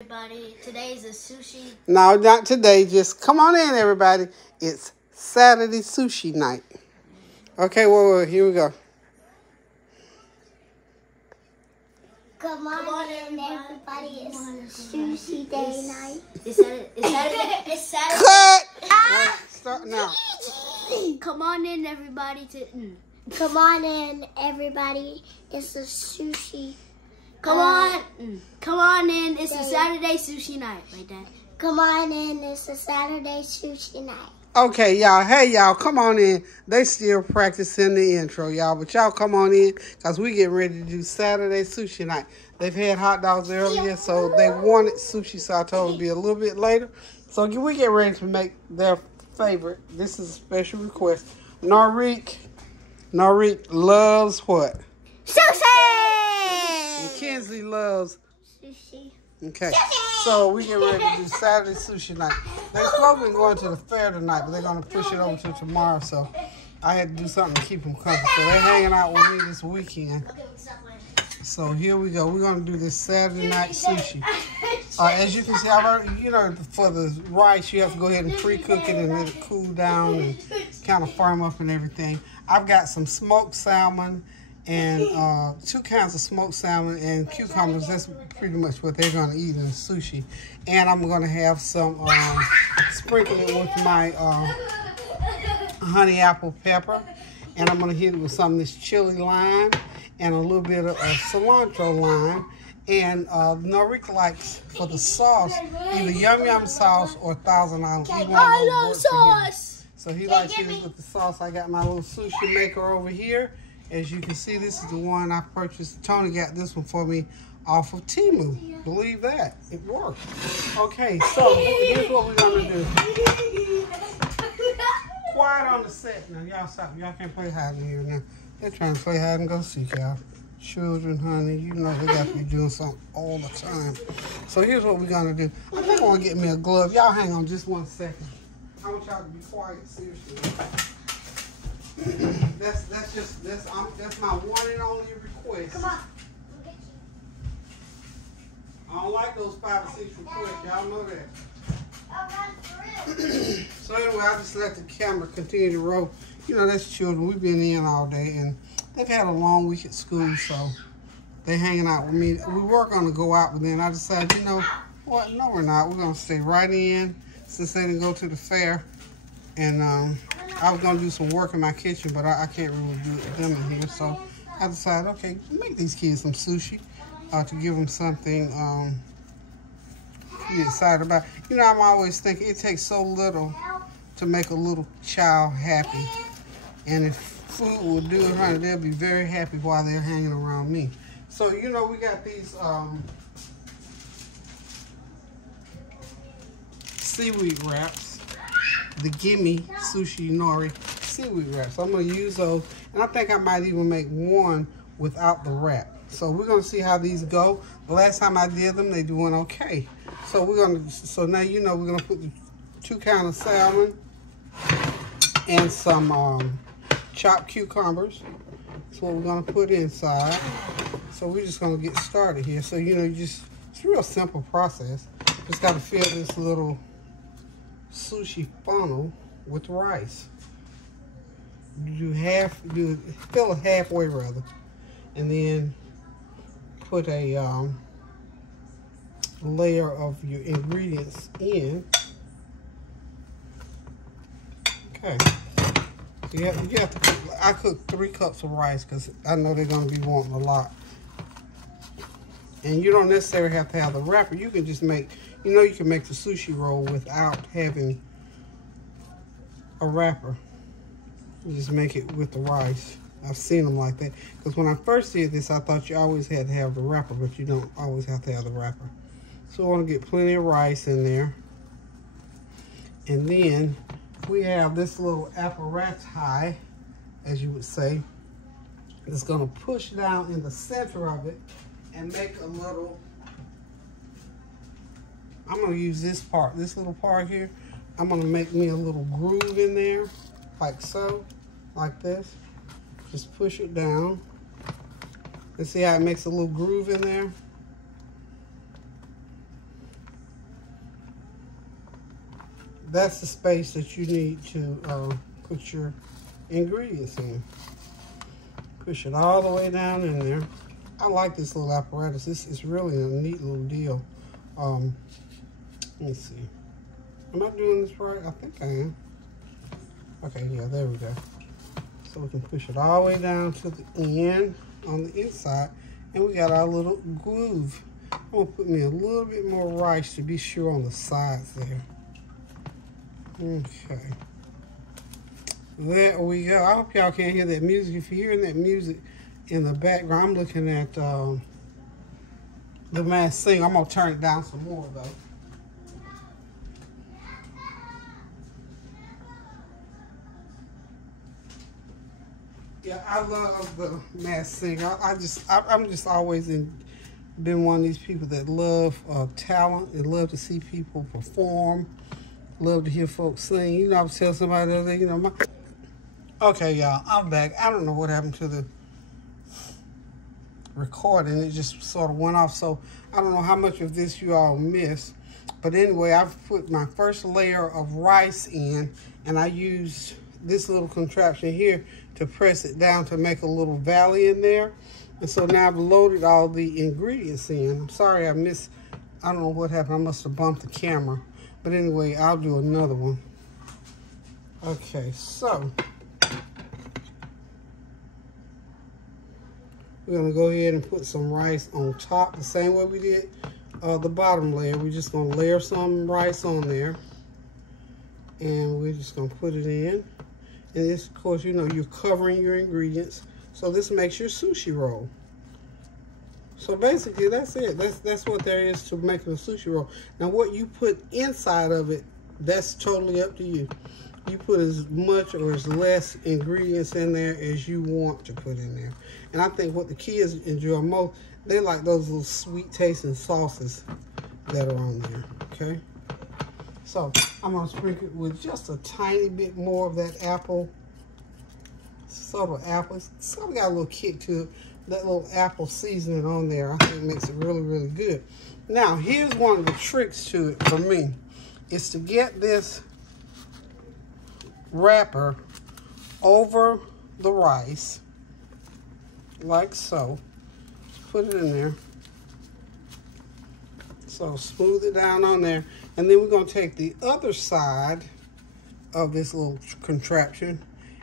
Everybody, today is a sushi. No, not today. Just come on in, everybody. It's Saturday sushi night. Okay, well, here we go. Come on in, everybody. It's sushi day night. It's Saturday. It's Saturday. Cut! Wait, start now. Come on in, everybody. Come on in, everybody. It's a sushi. Come on in. It's a Saturday sushi night, like that. Come on in. It's a Saturday sushi night. Okay, y'all. Hey, y'all, come on in. They still practicing the intro, y'all. But y'all come on in because we getting ready to do Saturday sushi night. They've had hot dogs earlier, so they wanted sushi, so I told them to be a little bit later. So we get ready to make their favorite. This is a special request. Narik loves what? Sushi! And Kenzie loves Sushi. okay. So we get ready to do Saturday sushi night. They're supposed to be going to the fair tonight, but they're going to push it over to tomorrow. So I had to do something to keep them company. So they're hanging out with me this weekend. So here we go. We're going to do this Saturday night sushi. As you can see, I've already, for the rice, you have to go ahead and pre-cook it and let it cool down and kind of firm up and everything. I've got some smoked salmon and 2 kinds of smoked salmon and cucumbers. That's pretty much what they're going to eat in the sushi. And I'm going to have some, sprinkle it with my honey apple pepper. And I'm going to hit it with some of this chili lime and a little bit of cilantro lime. And Narik likes, for the sauce, either Yum Yum sauce or Thousand Island. I love sauce. So he likes his with the sauce. I got my little sushi maker over here. As you can see, this is the one I purchased. Tony got this one for me off of Temu. Believe that. It worked. Okay, so here's what we're going to do. Quiet on the set now. Y'all stop. Y'all can't play hide in here now. They're trying to play hide and go seek, y'all. Children, honey, you know they got to be doing something all the time. So here's what we're going to do. I think I want to get me a glove. Y'all hang on just 1 second. I want y'all to be quiet, seriously. That's my one and only request. Come on. I don't like those 5 or 6 requests. Y'all know that. So anyway, I just let the camera continue to roll. That's children. We've been in all day, and they've had a long week at school, so they're hanging out with me. We were going to go out, but then I decided, you know what? No, we're not. We're going to stay right in since they didn't go to the fair. And I was going to do some work in my kitchen, but I can't really do it with them in here. So I decided, okay, make these kids some sushi to give them something to be excited about. I'm always thinking it takes so little to make a little child happy. And if food will do it, honey, they'll be very happy while they're hanging around me. So, we got these seaweed wraps. The Gimme Sushi Nori seaweed wraps. I'm going to use those. And I think I might even make one without the wrap. So we're going to see how these go. The last time I did them, they doing okay. So we're going to, now we're going to put the 2 kinds of salmon and some chopped cucumbers. That's what we're going to put inside. So we're just going to get started here. So, it's a real simple process. Just got to fill this little sushi funnel with rice. Fill it halfway rather, and then put a layer of your ingredients in. Okay, so you have to cook. I cooked 3 cups of rice because I know they're going to be wanting a lot. And you don't necessarily have to have the wrapper. You can just make, you can make the sushi roll without having a wrapper. You just make it with the rice. I've seen them like that. Because when I first did this, I thought you always had to have the wrapper, but you don't always have to have the wrapper. So I want to get plenty of rice in there. And then we have this little apparatus, as you would say. It's going to push down in the center of it and make a little, I'm going to use this little part here. I'm going to make me a little groove in there, like so, like this. Just push it down. And see how it makes a little groove in there? that's the space that you need to put your ingredients in. Push it all the way down in there. I like this little apparatus. This is really a neat little deal. Let me see. Am I doing this right? I think I am. Okay, yeah, there we go. So we can push it all the way down to the end on the inside, and we got our little groove. I'm gonna put me a little bit more rice to be sure on the sides there. Okay. There we go. I hope y'all can't hear that music. If you're hearing that music in the background, I'm looking at the man sing. I'm gonna turn it down some more though. Yeah, I love the Masked Singer. I'm just always been one of these people that love talent and love to see people perform, love to hear folks sing. You know, I was telling somebody the other day, you know, okay, y'all, I'm back. I don't know what happened to the recording. It just sort of went off, so I don't know how much of this you all missed. But anyway, I've put my first layer of rice in, and I used this little contraption here to press it down to make a little valley in there. And so now I've loaded all the ingredients in. I'm sorry I don't know what happened. I must have bumped the camera. But anyway, I'll do another one. Okay, so we're gonna go ahead and put some rice on top the same way we did the bottom layer. We're just gonna layer some rice on there, and we're just gonna put it in. And this, of course, you know, you're covering your ingredients. So this makes your sushi roll. So basically, that's it. That's what there is to making a sushi roll. Now, what you put inside of it, that's totally up to you. You put as much or as less ingredients in there as you want to put in there. And I think what the kids enjoy most, they like those little sweet tasting sauces that are on there, okay? So I'm gonna sprinkle it with just a tiny bit more of that apple, sort of apple. It's sort of got a little kick to it. That little apple seasoning on there, I think makes it really, really good. Now, here's one of the tricks to it for me, is to get this wrapper over the rice, like so. Put it in there. So smooth it down on there. And then we're gonna take the other side of this little contraption,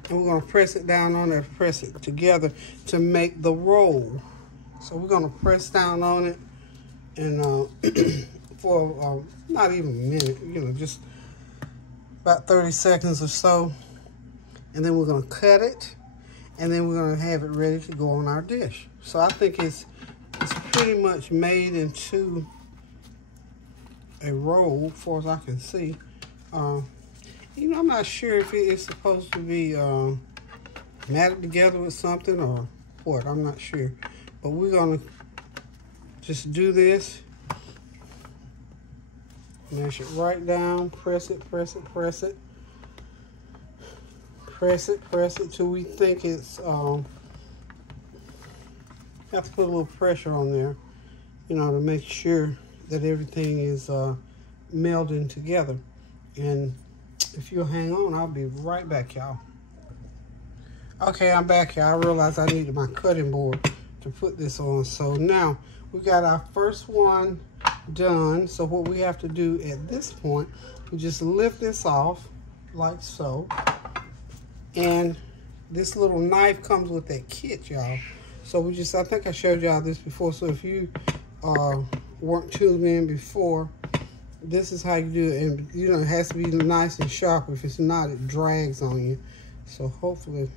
and we're gonna press it down on there, press it together to make the roll. So we're gonna press down on it, and for not even a minute, you know, just about 30 seconds or so. And then we're gonna cut it, and then we're gonna have it ready to go on our dish. So I think it's pretty much made into a roll, as far as I can see. You know, I'm not sure if it is supposed to be matted together with something or what. I'm not sure. But we're gonna just do this. Mash it right down. Press it, press it, press it. Press it, press it till we think it's, have to put a little pressure on there, you know, to make sure that everything is melding together. And if you'll hang on, I'll be right back, y'all. Okay, I'm back, y'all. I realized I needed my cutting board to put this on. So now we got our first one done. So what we have to do at this point, we just lift this off like so. And this little knife comes with that kit, y'all. So we just, I think I showed y'all this before. So if you weren't tuned in before, this is how you do it. And you know, it has to be nice and sharp. If it's not, it drags on you. So hopefully,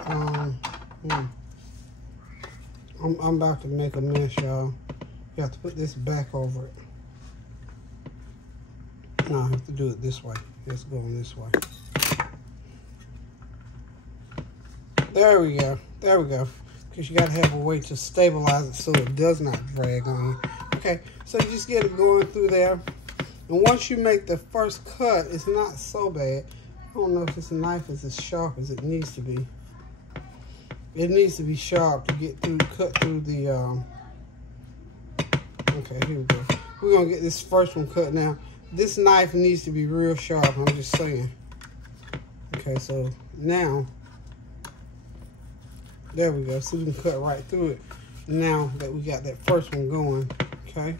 I'm about to make a mess, y'all. You have to put this back over it. No, I have to do it this way. Let's go on this way. There we go. There we go. Because you got to have a way to stabilize it so it does not drag on you. Okay, so you just get it going through there. And once you make the first cut, it's not so bad. I don't know if this knife is as sharp as it needs to be. It needs to be sharp to get through, cut through the, okay, here we go. We're going to get this first one cut now. this knife needs to be real sharp, I'm just saying. Okay, so now, there we go. So we can cut right through it now that we got that first one going, okay?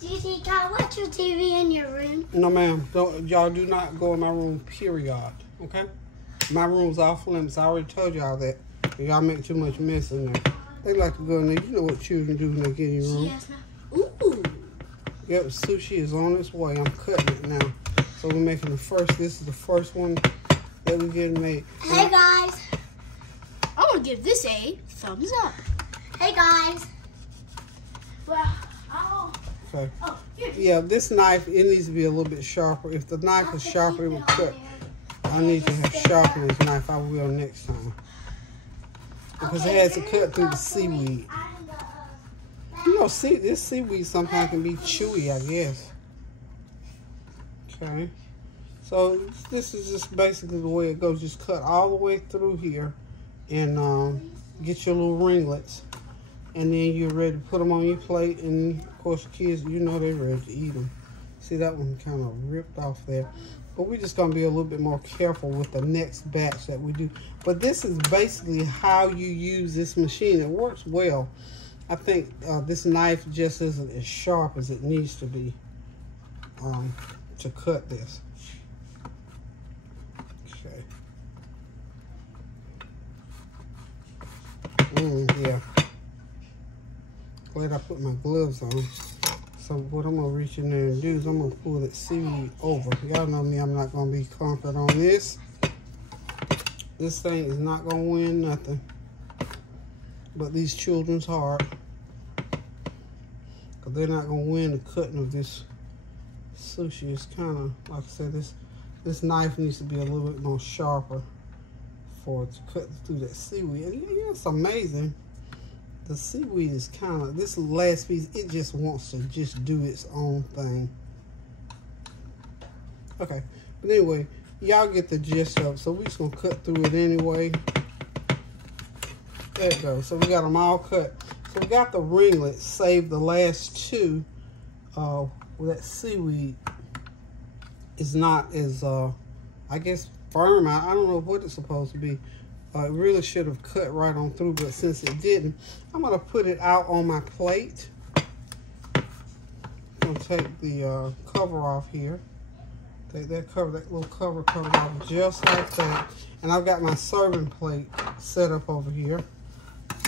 Sushi, can I watch your TV in your room? No, ma'am. Y'all do not go in my room, period, okay? My room's off limits. I already told y'all that. Y'all make too much mess in there. They like to go in there. You know what children do when they get in your room. Yes, ooh. Yep, sushi is on its way. I'm cutting it now. So we're making the first. This is the first one that we're getting made. Hey, guys. I'm going to give this a thumbs up. Hey, guys. Well, oh. Okay. Oh, here. Yeah, this knife, it needs to be a little bit sharper. If the knife is sharper, it will cut. I need to have sharpened this knife. I will next time. Because it has to cut through the seaweed. You know, see, this seaweed sometimes can be chewy, I guess. Okay. So this is just basically the way it goes. Just cut all the way through here and get your little ringlets. And then you're ready to put them on your plate. And of course, the kids, you know they're ready to eat them. See, that one kind of ripped off there. But we're just going to be a little bit more careful with the next batch that we do. But this is basically how you use this machine. It works well. I think this knife just isn't as sharp as it needs to be to cut this. Okay. Yeah. Glad I put my gloves on. So what I'm gonna reach in there and do is I'm gonna pull that seaweed over. Y'all know me, I'm not gonna be confident on this. This thing is not gonna win nothing but these children's heart. Cause they're not gonna win the cutting of this sushi. It's kinda, like I said, this knife needs to be a little bit more sharper for it to cut through that seaweed. And yeah, it's amazing. The seaweed is kind of, this last piece, it just wants to just do its own thing. Okay, but anyway, y'all get the gist of it. So we're just gonna cut through it anyway. There it goes. So we got them all cut. So we got the ringlets, save the last two. That seaweed is not as, I guess, firm. I don't know what it's supposed to be. It really should have cut right on through, but since it didn't, I'm going to put it out on my plate. I'm going to take the cover off here. Take that cover, that little cover off just like that. And I've got my serving plate set up over here.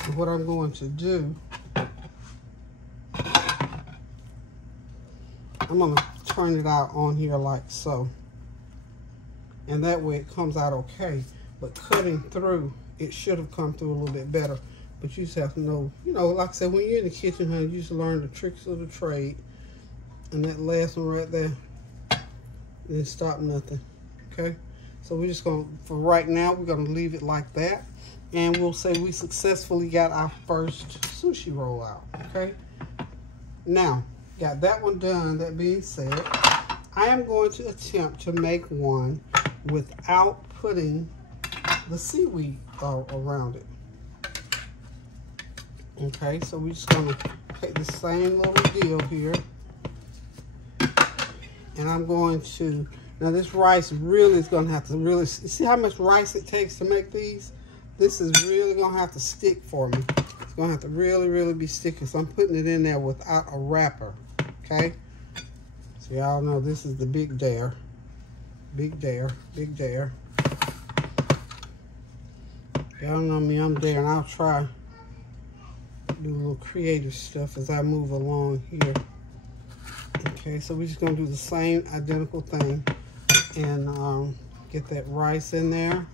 And what I'm going to do, I'm going to turn it out on here like so. And that way it comes out okay. But cutting through, it should have come through a little bit better. But you just have to know, you know, like I said, when you're in the kitchen, honey, you just learn the tricks of the trade. And that last one right there, didn't stop nothing, okay? So we're just going to, for right now, we're going to leave it like that. And we'll say we successfully got our first sushi roll out, okay? Now, got that one done. That being said, I am going to attempt to make one without putting the seaweed around it. Okay, so we're just gonna take the same little deal here, and I'm going to, now this rice really is gonna have to really, see how much rice it takes to make these? This is really gonna have to stick for me. It's gonna have to really, really be sticky. So I'm putting it in there without a wrapper, okay? So y'all know this is the big dare. Big dare, big dare. Y'all know me, I'm there, and I'll try to do a little creative stuff as I move along here. Okay, so we're just gonna do the same identical thing and get that rice in there.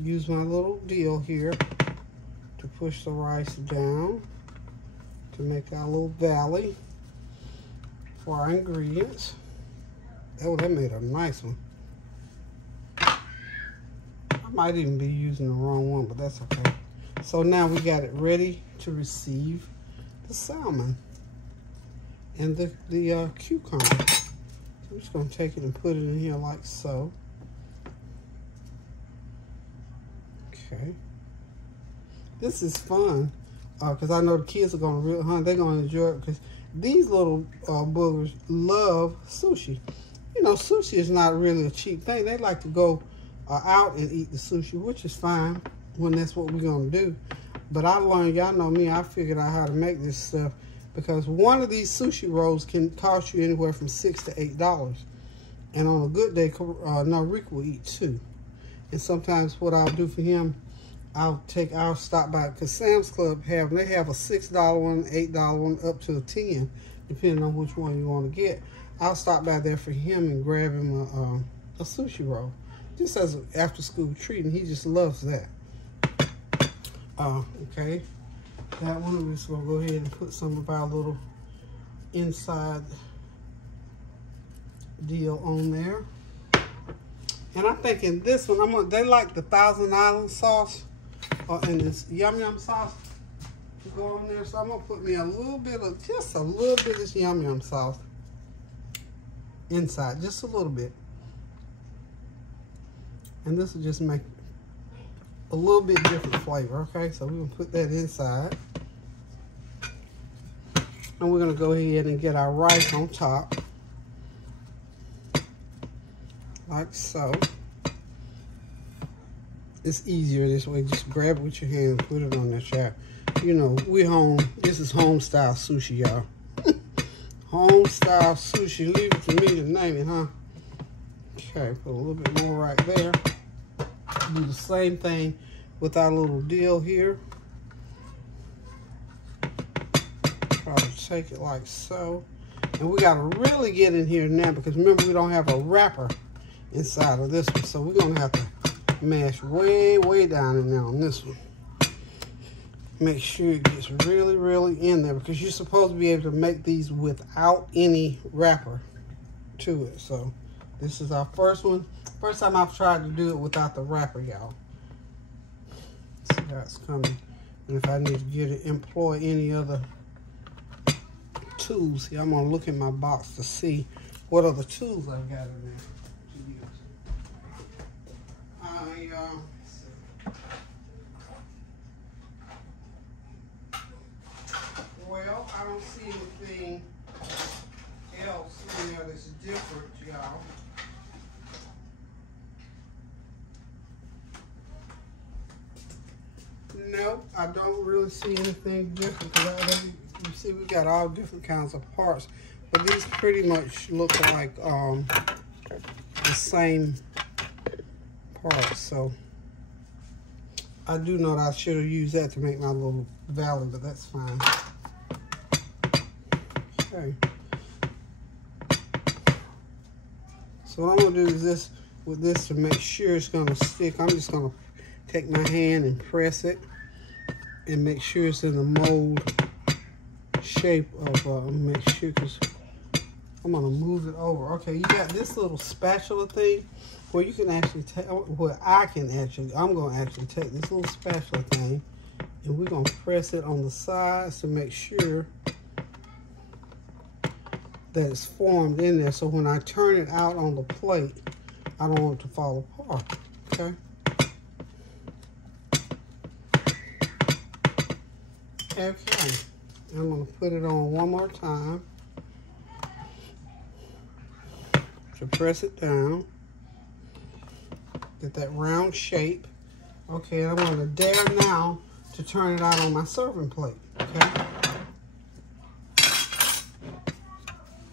Use my little deal here to push the rice down to make our little valley for our ingredients. Oh, that made a nice one. I might even be using the wrong one, but that's okay. So now we got it ready to receive the salmon and the cucumber. So I'm just going to take it and put it in here like so. Okay. This is fun. because I know the kids are gonna really, they're gonna enjoy it because these little boogers love sushi. You know, sushi is not really a cheap thing. They like to go out and eat the sushi, which is fine when that's what we're gonna do. But I learned, y'all know me, I figured out how to make this stuff because one of these sushi rolls can cost you anywhere from $6 to $8. And on a good day, Rick will eat 2. And sometimes what I'll do for him, I'll stop by, because Sam's Club they have a $6 one, $8 one, up to a 10, depending on which one you want to get. I'll stop by there for him and grab him a sushi roll, just as an after-school treat, and he just loves that. Okay, that one, we're just gonna go ahead and put some of our little inside deal on there. And I'm thinking this one, they like the Thousand Island sauce, and this yum yum sauce to go on there. So I'm gonna put me just a little bit of this yum yum sauce inside, just a little bit. And this will just make a little bit different flavor, okay? So we're gonna put that inside. And we're gonna go ahead and get our rice on top. Like so. It's easier this way. Just grab it with your hand and put it on that child. You know, we home. This is home style sushi, y'all. Home style sushi. Leave it to me to name it, huh? Okay, put a little bit more right there. Do the same thing with our little deal here. Try to take it like so. And we got to really get in here now because remember, we don't have a wrapper inside of this one. So we're going to have to mash way, way down in there on this one. Make sure it gets really, really in there because you're supposed to be able to make these without any wrapper to it. So this is our first one. First time I've tried to do it without the wrapper, y'all. See how it's coming. And if I need to employ any other tools here, I'm gonna look in my box to see what other tools I've got in there to use. Well, I don't see anything else in there that's different, y'all. Nope, I don't really see anything different. You see, we got all different kinds of parts, but these pretty much look like the same parts. So I do know that I should have used that to make my little valley, but that's fine. Okay. So what I'm gonna do is this with this to make sure it's gonna stick. I'm just gonna take my hand and press it and make sure it's in the mold shape of, make sure, because I'm gonna move it over. Okay, you got this little spatula thing where you can actually take, I'm gonna actually take this little spatula thing and we're gonna press it on the sides to make sure that it's formed in there. So when I turn it out on the plate, I don't want it to fall apart, okay? Okay, I'm gonna put it on one more time to press it down, get that round shape. Okay, I'm gonna dare now to turn it out on my serving plate, okay?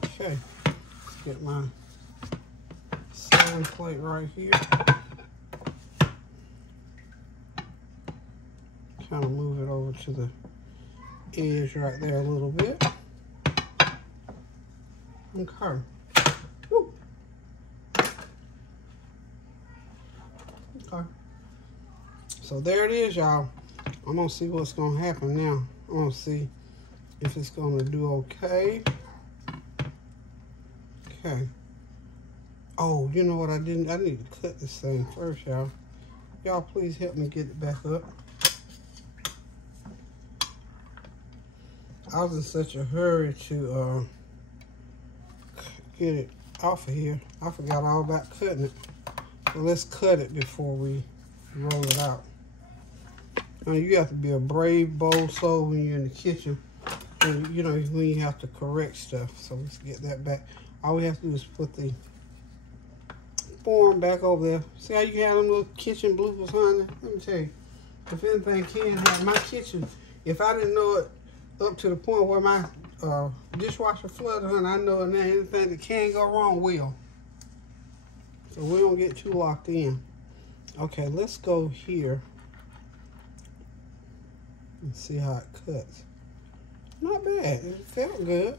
Okay, let's get my serving plate right here. Kind of move it over to the edge right there a little bit. Okay. Woo. Okay. So there it is, y'all. I'm gonna see what's gonna happen now. I'm gonna see if it's gonna do okay. Okay. Oh, you know what I didn't? I need to cut this thing first, y'all. Y'all please help me get it back up. I was in such a hurry to get it off of here. I forgot all about cutting it. So let's cut it before we roll it out. Now, you have to be a brave, bold soul when you're in the kitchen. And, you know, when you have to correct stuff. So let's get that back. All we have to do is put the form back over there. See how you have them little kitchen bloopers, honey? Let me tell you. If anything can happen, my kitchen, if I didn't know it up to the point where my dishwasher flooded, honey, I know now anything that can go wrong will. So we don't get too locked in. Okay, let's go here and see how it cuts. Not bad. It felt good.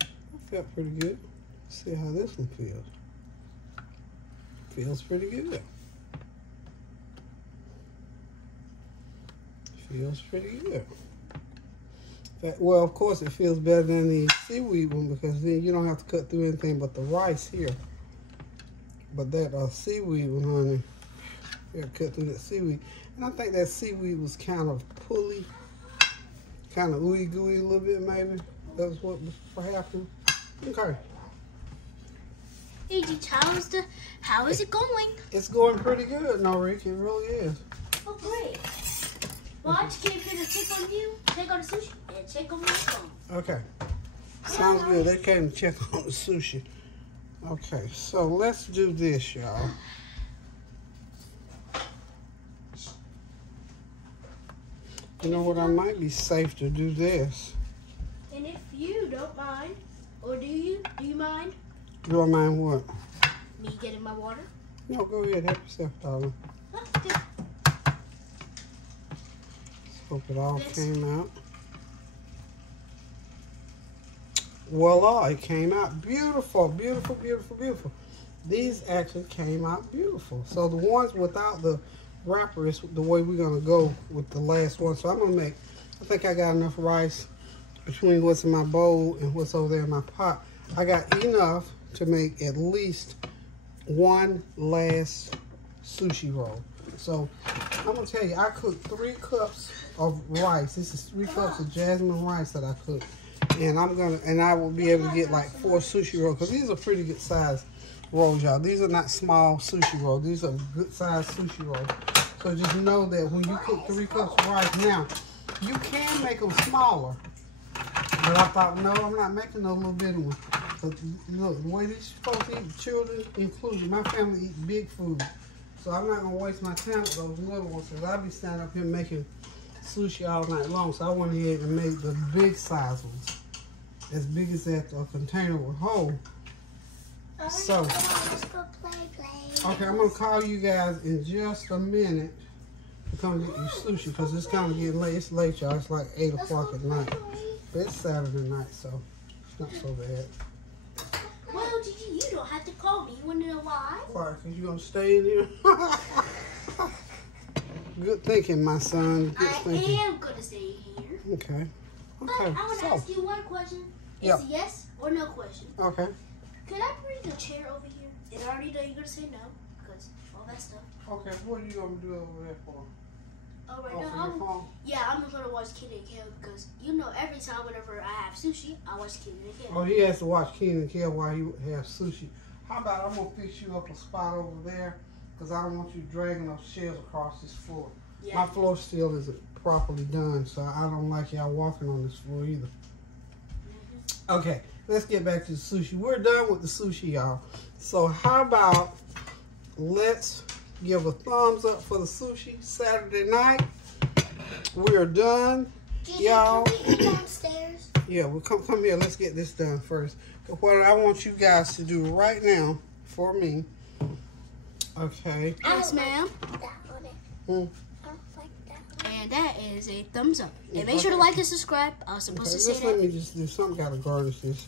It felt pretty good. Let's see how this one feels. Feels pretty good. Feels pretty good. Well, of course, it feels better than the seaweed one because then you don't have to cut through anything but the rice here. But that seaweed one, honey, you got to cut through that seaweed. And I think that seaweed was kind of pulley, kind of ooey gooey a little bit, maybe. That's what happened. Okay. Hey, how is it going? It's going pretty good, no, Rick. It really is. Oh, great. Well, I just came here to check on you, check on the sushi, and check on my phone. Okay. Sounds good. They came to check on the sushi. Okay, so let's do this, y'all. You know what? I might be safe to do this. And if you don't mind, or do you mind? Do I mind what? Me getting my water? No, go ahead. Help yourself, darling. Okay. Hope it all came out. Voila, it came out beautiful, beautiful, beautiful, beautiful. These actually came out beautiful. So the ones without the wrapper is the way we're gonna go with the last one. So I'm gonna make, I think I got enough rice between what's in my bowl and what's over there in my pot. I got enough to make at least one last sushi roll. So I'm gonna tell you, I cooked 3 cups of rice. This is 3 cups of Jasmin rice that I cooked. And I will be able to get like 4 sushi rolls, because these are pretty good size rolls, y'all. These are not small sushi rolls. These are good size sushi rolls. So just know that when you cook 3 cups of rice, now you can make them smaller. But I thought, no, I'm not making no little bitty one. But look, the way these folks eat, children included, my family eat big food. So I'm not gonna waste my time with those little ones, because I'll be standing up here making sushi all night long. So I went ahead and made the big size ones, as big as that container would hold. So, okay, I'm gonna call you guys in just a minute to come get you sushi, because it's kind of getting late. It's late, y'all. It's like 8 o'clock at night. But it's Saturday night, so it's not so bad. Well, Gigi, you don't have to call me. You want to know why? Why? Because you're going to stay in here? Good thinking, my son. Good thinking. I am going to stay here. Okay. But I want to ask you one question. It's a yes or no question. Okay. Could I bring a chair over here? And I already know you're going to say no, because all that stuff. Okay, what are you going to do over there for? Oh, right now, I'm going to watch Kenan and Kel, because, you know, every time whenever I have sushi, I watch Kenan and Kel. Oh, he has to watch Kenan and Kel while he has sushi. How about I'm going to fix you up a spot over there, because I don't want you dragging those shells across this floor. Yeah. My floor still isn't properly done, so I don't like y'all walking on this floor either. Okay, let's get back to the sushi. We're done with the sushi, y'all. So how about let's give a thumbs up for the sushi Saturday night. We are done, y'all. Downstairs. Yeah, we'll come here. Let's get this done first. What I want you guys to do right now for me. Okay. Yes, ma'am. And that is a thumbs up. And make sure to like and subscribe. I was supposed to say that. Let me just do something. Got to garnish this.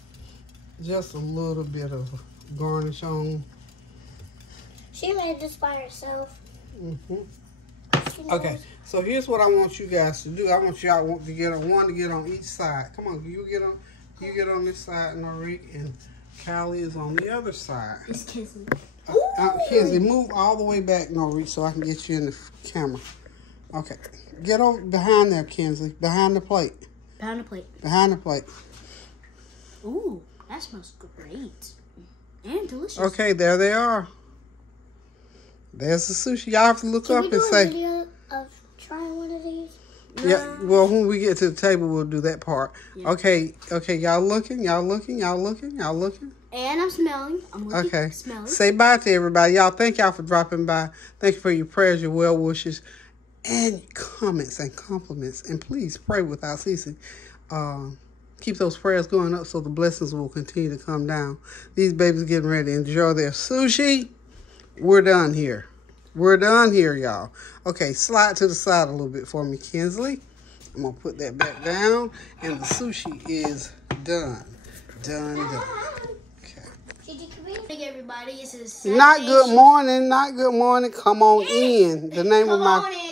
Just a little bit of garnish on. She made this by herself. Okay, so here's what I want you guys to do. I want y'all to get on to get on each side. Come on, you get on this side, Norique, and Callie is on the other side. It's Kinsley. Kinsley, move all the way back, Norique, so I can get you in the camera. Okay, get over behind there, Kinsley. Behind the plate. Behind the plate. Behind the plate. Ooh, that smells great and delicious. Okay, there they are. There's the sushi. Y'all have to look up and say. Video of try one of these? Yeah, well, when we get to the table, we'll do that part. Yeah. Okay, y'all looking? And I'm smelling. I'm looking, okay. Smelling. Say bye to everybody. Y'all, thank y'all for dropping by. Thank you for your prayers, your well wishes, and comments and compliments. And please pray without ceasing. Keep those prayers going up so the blessings will continue to come down. These babies getting ready to enjoy their sushi. We're done here. Y'all. Okay, slide to the side a little bit for me, Kinsley. I'm going to put that back down. And the sushi is done. Done. Hey everybody, this is Not good morning. Come on in. The name of my